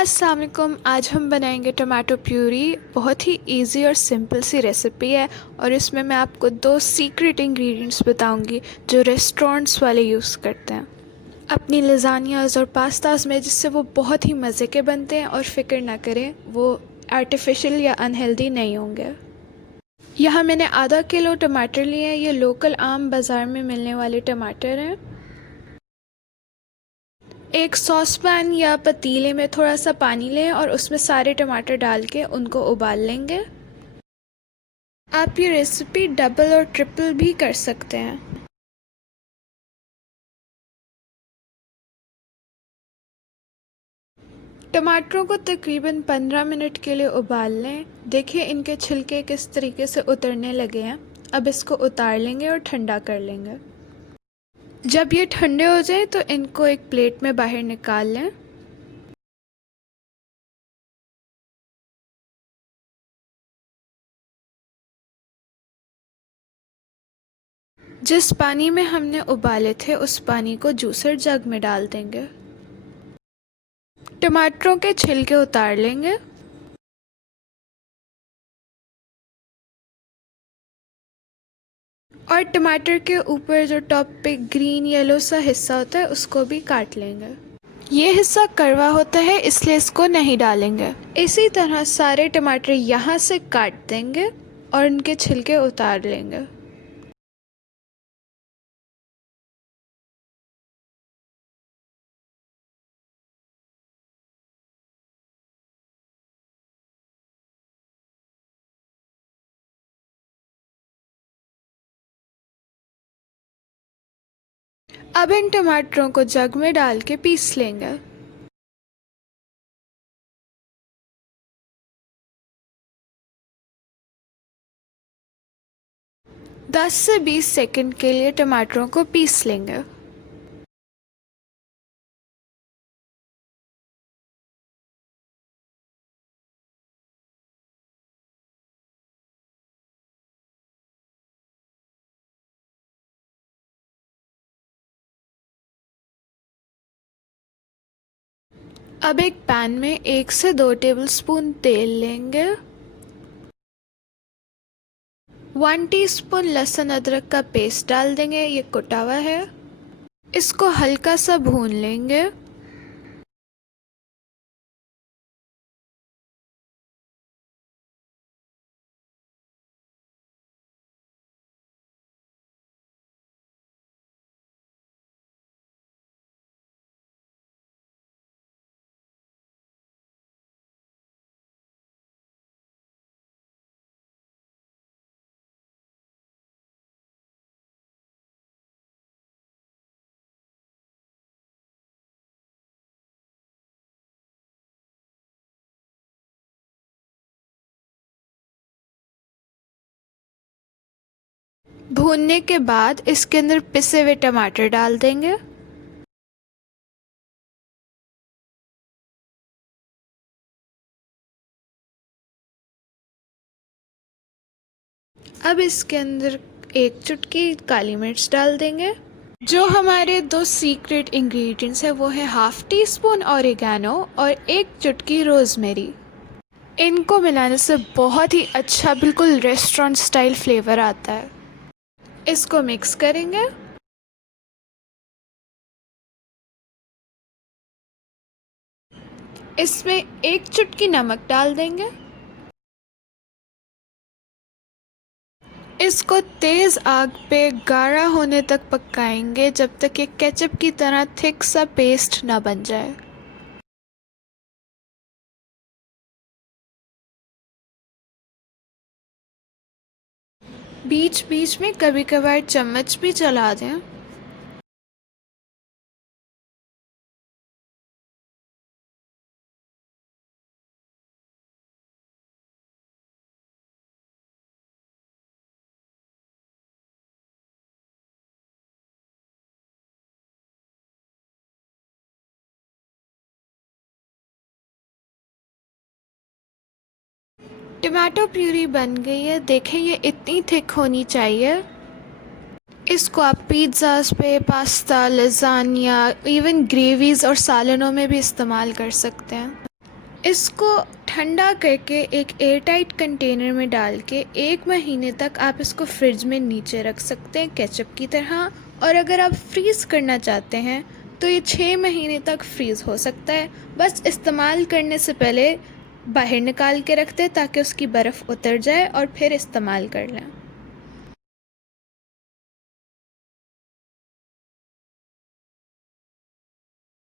अस्सलाम वालेकुम। आज हम बनाएंगे टमाटो प्यूरी। बहुत ही इजी और सिंपल सी रेसिपी है और इसमें मैं आपको 2 सीक्रेट इंग्रेडिएंट्स बताऊंगी जो रेस्टोरेंट्स वाले यूज़ करते हैं अपनी लज़ानियाज़ और पास्ताज में, जिससे वो बहुत ही मज़े के बनते हैं और फिक्र ना करें, वो आर्टिफिशियल या अनहेल्दी नहीं होंगे। यहाँ मैंने आधा किलो टमाटर लिए हैं। ये लोकल आम बाज़ार में मिलने वाले टमाटर हैं। एक सॉस पैन या पतीले में थोड़ा सा पानी लें और उसमें सारे टमाटर डाल के उनको उबाल लेंगे। आप ये रेसिपी डबल और ट्रिपल भी कर सकते हैं। टमाटरों को तकरीबन 15 मिनट के लिए उबाल लें। देखिए इनके छिलके किस तरीके से उतरने लगे हैं। अब इसको उतार लेंगे और ठंडा कर लेंगे। जब ये ठंडे हो जाए तो इनको एक प्लेट में बाहर निकाल लें। जिस पानी में हमने उबाले थे उस पानी को जूसर जग में डाल देंगे। टमाटरों के छिलके उतार लेंगे। और टमाटर के ऊपर जो टॉप पे ग्रीन येलो सा हिस्सा होता है उसको भी काट लेंगे। ये हिस्सा कड़वा होता है इसलिए इसको नहीं डालेंगे। इसी तरह सारे टमाटर यहाँ से काट देंगे और उनके छिलके उतार लेंगे। अब इन टमाटरों को जग में डाल के पीस लेंगे। दस से 20 सेकंड के लिए टमाटरों को पीस लेंगे। अब एक पैन में 1 से 2 टेबलस्पून तेल लेंगे। 1 टीस्पून लहसुन अदरक का पेस्ट डाल देंगे, ये कुटा हुआ है। इसको हल्का सा भून लेंगे। भूनने के बाद इसके अंदर पिसे हुए टमाटर डाल देंगे। अब इसके अंदर एक चुटकी काली मिर्च डाल देंगे। जो हमारे 2 सीक्रेट इंग्रेडिएंट्स है वो है हाफ टी स्पून ऑरिगेनो और एक चुटकी रोज़मेरी। इनको मिलाने से बहुत ही अच्छा, बिल्कुल रेस्टोरेंट स्टाइल फ्लेवर आता है। इसको मिक्स करेंगे। इसमें एक चुटकी नमक डाल देंगे। इसको तेज़ आग पे गाढ़ा होने तक पकाएंगे जब तक ये केचप की तरह थिक सा पेस्ट ना बन जाए। बीच बीच में कभी कभार चम्मच भी चला दें। टमाटो प्यूरी बन गई है। देखें ये इतनी थिक होनी चाहिए। इसको आप पिज़्ज़ास पे, पास्ता, लज़ानिया, इवन ग्रेवीज़ और सालनों में भी इस्तेमाल कर सकते हैं। इसको ठंडा करके एक एयरटाइट कंटेनर में डाल के 1 महीने तक आप इसको फ्रिज में नीचे रख सकते हैं केचप की तरह। और अगर आप फ्रीज़ करना चाहते हैं तो ये 6 महीने तक फ्रीज़ हो सकता है। बस इस्तेमाल करने से पहले बाहर निकाल के रख दें ताकि उसकी बर्फ़ उतर जाए और फिर इस्तेमाल कर लें।